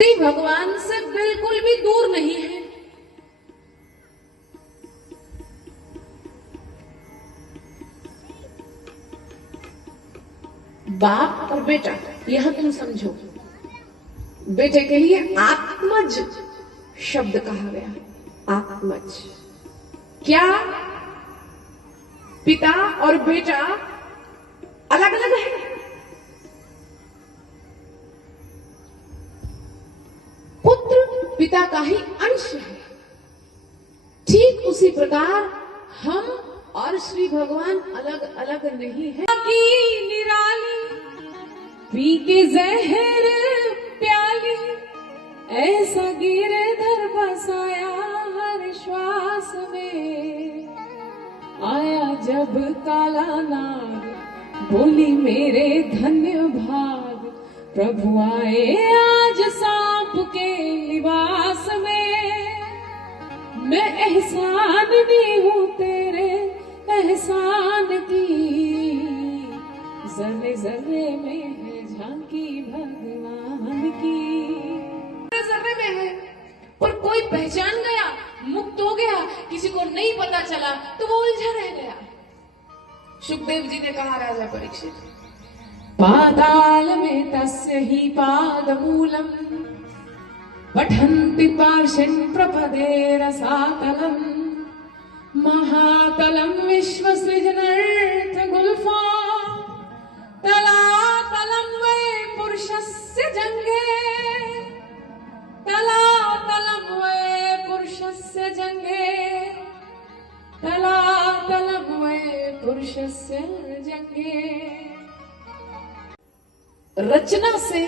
श्री भगवान से बिल्कुल भी दूर नहीं है। बाप और बेटा, यहां तुम समझो, बेटे के लिए आत्मज शब्द कहा गया। आत्मज क्या पिता और बेटा अलग अलग है? पुत्र पिता का ही अंश है। ठीक उसी प्रकार हम और श्री भगवान अलग अलग नहीं है। की निराली पी के जहर प्याली, ऐसा गिरधर बसाया हर श्वास में। आया जब काला नाग, बोली मेरे धन्य भाग, प्रभु आए आज सांप के लिबास में। मैं एहसानी हूँ तेरे एहसान की, जरे जरे में है झांकी भगवान की। जरे में है, पर कोई पहचान गया, मुक्त हो गया, किसी को नहीं पता चला तो वो उलझा रह गया। सुखदेव जी ने कहा राजा परीक्षित, पाताल में तस्य ही पादमूलम, पठन्ति पार्षन् प्रपदे रसातलम। महातलम विश्वसृजनार्थ गुल्फा, तलातलम वै पुरुषस्य जंगे। तलातलम वै पुरुषस्य जंगे, तलातलम वै पुरुषस्य जंगे। रचना से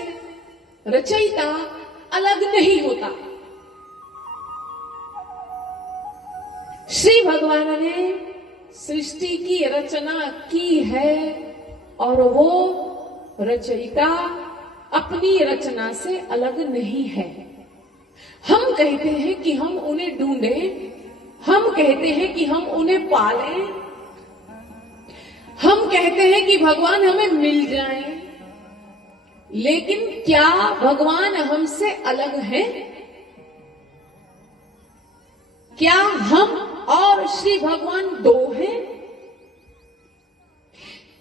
रचयिता अलग नहीं होता। श्री भगवान ने सृष्टि की रचना की है और वो रचयिता अपनी रचना से अलग नहीं है। हम कहते हैं कि हम उन्हें ढूंढें, हम कहते हैं कि हम उन्हें पालें, हम कहते हैं कि भगवान हमें मिल जाएं, लेकिन क्या भगवान हमसे अलग हैं? क्या हम और श्री भगवान दो हैं?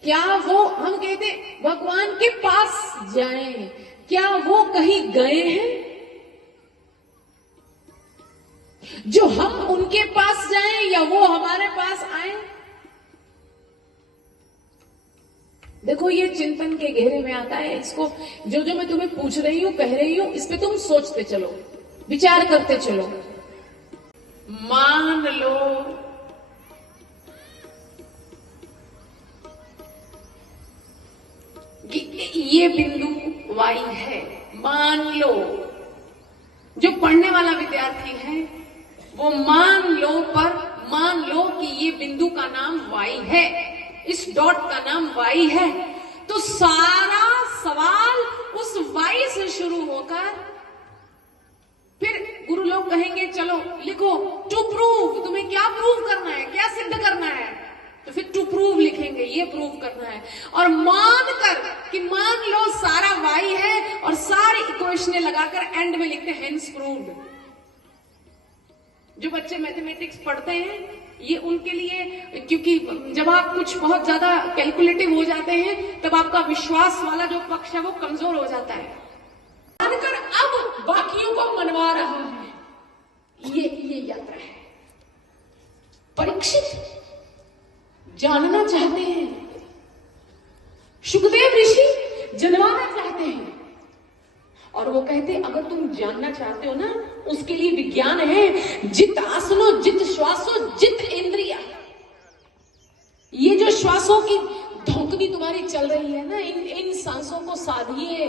क्या वो, हम कहते भगवान के पास जाएं, क्या वो कहीं गए हैं? जो हम उनके पास जाएं या वो हमारे पास आए? देखो, ये चिंतन के घेरे में आता है। इसको जो जो मैं तुम्हें पूछ रही हूं, कह रही हूं, इस पे तुम सोचते चलो, विचार करते चलो। मान लो कि ये बिंदु वाई है। मान लो, जो पढ़ने वाला विद्यार्थी है वो मान लो, पर मान लो कि ये बिंदु का नाम वाई है, इस डॉट का नाम वाई है, तो सारा सवाल उस वाई से शुरू होकर फिर गुरु लोग कहेंगे चलो लिखो टू प्रूव, तुम्हें क्या प्रूव करना है, क्या सिद्ध करना है, तो फिर टू प्रूव लिखेंगे, ये प्रूव करना है। और मानकर कि मान लो सारा वाई है और सारी इक्वेशनें लगाकर एंड में लिखते हैं हेंस प्रूव्ड। जो बच्चे मैथमेटिक्स पढ़ते हैं ये उनके लिए, क्योंकि जब आप कुछ बहुत ज्यादा कैलकुलेटिव हो जाते हैं तब आपका विश्वास वाला जो पक्ष है वो कमजोर हो जाता है। मानकर अब बाकियों को मनवा रहा है, ये यात्रा है। परीक्षित जानना चाहते हैं, सुखदेव ऋषि जनवाना चाहते हैं, और वो कहते अगर तुम जानना चाहते हो ना, उसके लिए विज्ञान है। जित आसनो जित श्वासो जित इंद्रिया। ये जो श्वासों की धौंकनी तुम्हारी चल रही है ना, इन सांसों को साधिए।